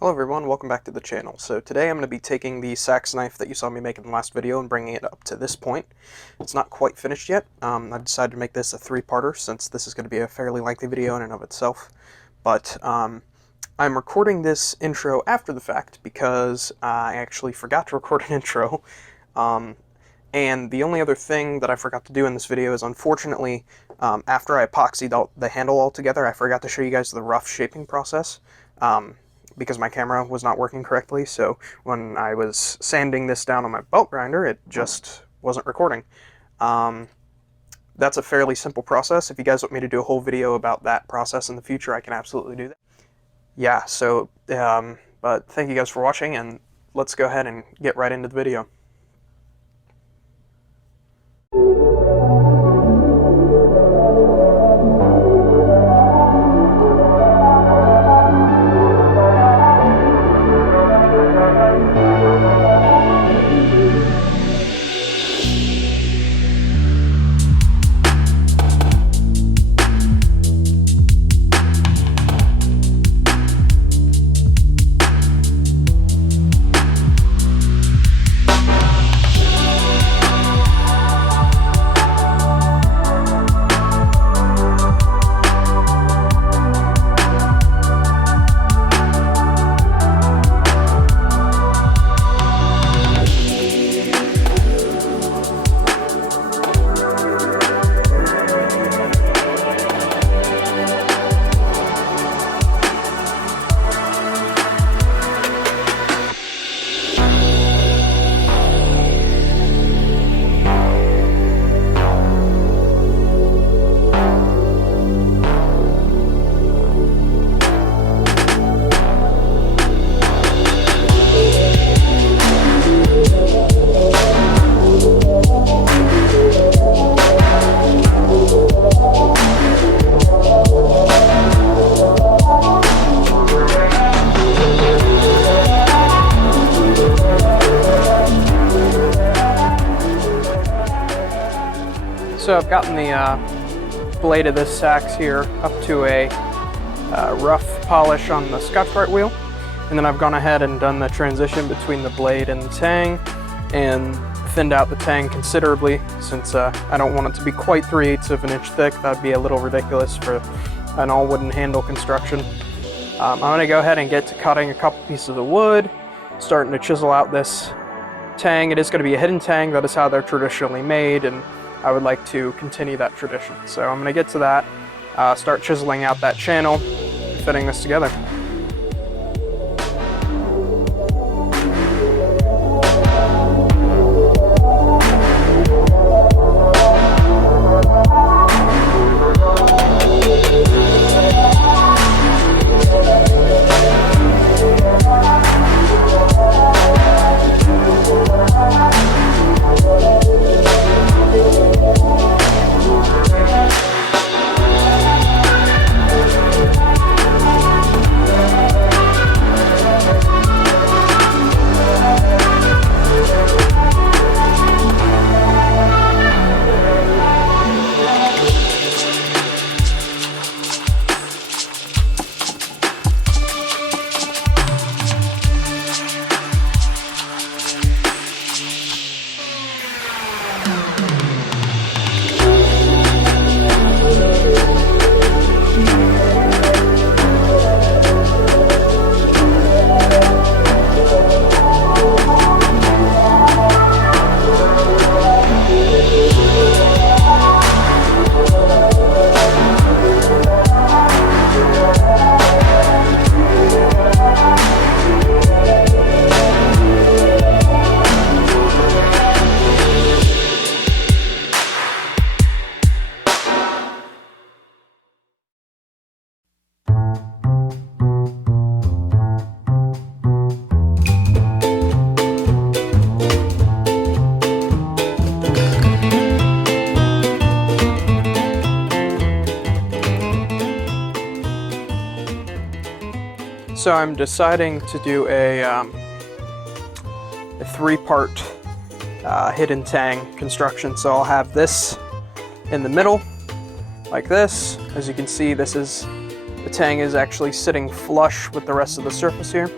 Hello everyone, welcome back to the channel. So today I'm going to be taking the seax knife that you saw me make in the last video and bringing it up to this point. It's not quite finished yet. I decided to make this a three-parter since this is going to be a fairly lengthy video in and of itself. But I'm recording this intro after the fact because I actually forgot to record an intro. And the only other thing that I forgot to do in this video is, unfortunately, after I epoxied the handle all together, I forgot to show you guys the rough shaping process. Because my camera was not working correctly, so when I was sanding this down on my belt grinder, it just wasn't recording. That's a fairly simple process. If you guys want me to do a whole video about that process in the future, I can absolutely do that. Yeah, so, but thank you guys for watching, and let's go ahead and get right into the video. So I've gotten the blade of this seax here up to a rough polish on the Scotch-Brite wheel, and then I've gone ahead and done the transition between the blade and the tang and thinned out the tang considerably, since I don't want it to be quite 3/8 of an inch thick. That'd be a little ridiculous for an all wooden handle construction. I'm going to go ahead and get to cutting a couple pieces of wood, starting to chisel out this tang. It is going to be a hidden tang. That is how they're traditionally made, and I would like to continue that tradition. So I'm going to get to that, start chiseling out that channel, fitting this together. So I'm deciding to do a three-part hidden tang construction. So I'll have this in the middle, like this. As you can see, this is the tang is actually sitting flush with the rest of the surface here.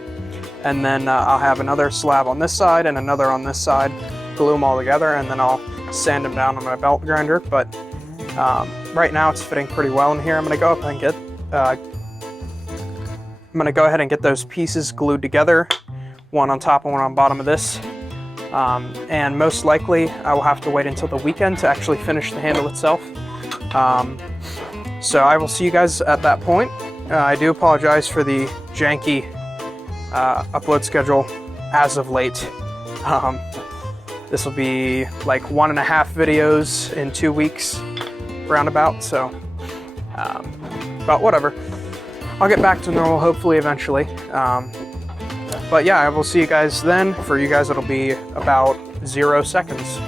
And then I'll have another slab on this side and another on this side, glue them all together, and then I'll sand them down on my belt grinder. But right now it's fitting pretty well in here. I'm gonna go up and get those pieces glued together, one on top and one on bottom of this. And most likely I will have to wait until the weekend to actually finish the handle itself. So I will see you guys at that point. I do apologize for the janky upload schedule as of late. This will be like 1.5 videos in 2 weeks roundabout, so but whatever, I'll get back to normal hopefully eventually. But yeah, I will see you guys then. For you guys it'll be about 0 seconds.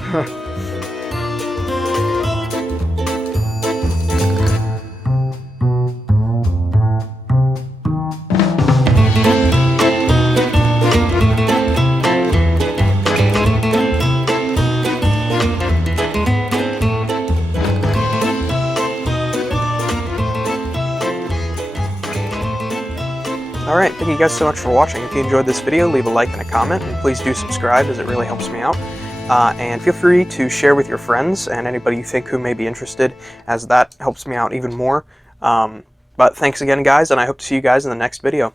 Alright, thank you guys so much for watching. If you enjoyed this video, leave a like and a comment, and please do subscribe as it really helps me out. And feel free to share with your friends and anybody you think who may be interested, as that helps me out even more. But thanks again guys, and I hope to see you guys in the next video.